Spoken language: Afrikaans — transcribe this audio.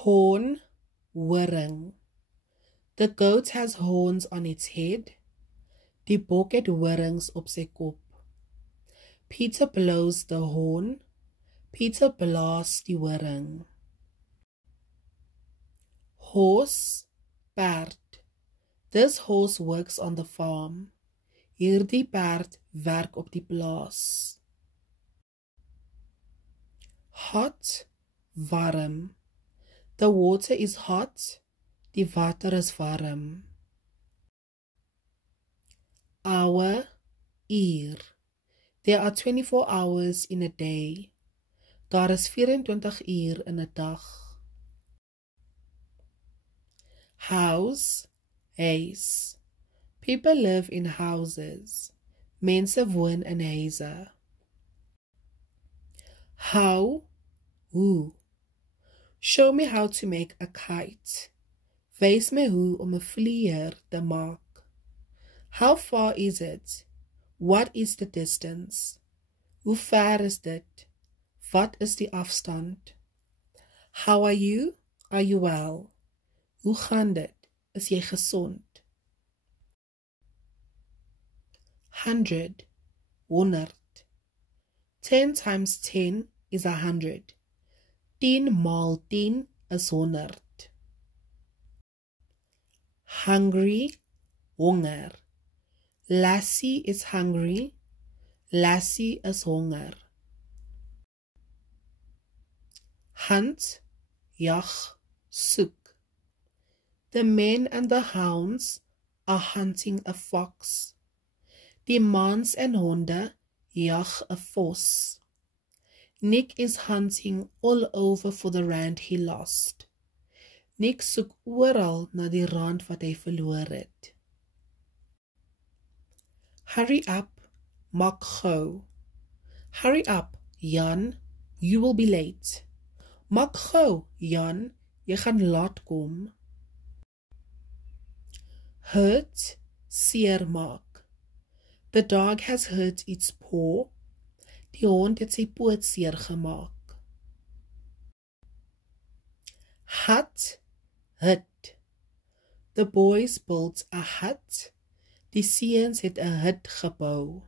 Horn, horing. The goat has horns on its head. Die bok het horings op sy kop. Peter blows the horn. Peter blaas die horing. Horse, perd. This horse works on the farm. Hierdie perd werk op die plaas. Hot, warm. The water is hot. Die water is warm. Hour, uur. There are 24 hours in a day. Daar is 24 uur in 'n dag. House, huis. People live in houses. Mense woon in huise. How, hoe. Show me how to make a kite. Wys my hoe om 'n vlieër te maak. How far is it? What is the distance? Hoe ver is dit? Wat is die afstand? How are you? Are you well? Hoe gaan dit? Is jy gesond? 100, 100. 10 times 10 is 100. 10 maal 10 is 100. Hungry, honger. Lassie is hungry. Lassie is honger. Hunt, jag, soek. The men and the hounds are hunting a fox. Die mans en honde jag 'n vos. Nick is hunting all over for the rand he lost. Nick soek oral na die rand wat hy verloor het. Hurry up, maak gou. Hurry up, Jan, you will be late. Maak gou, Jan, jy gaan laat kom. Hurt, seermaak. The dog has hurt its paw. Die hond het sy poot seer gemaak. Hut, hut. The boys built a hut. Die seuns het 'n hut gebou.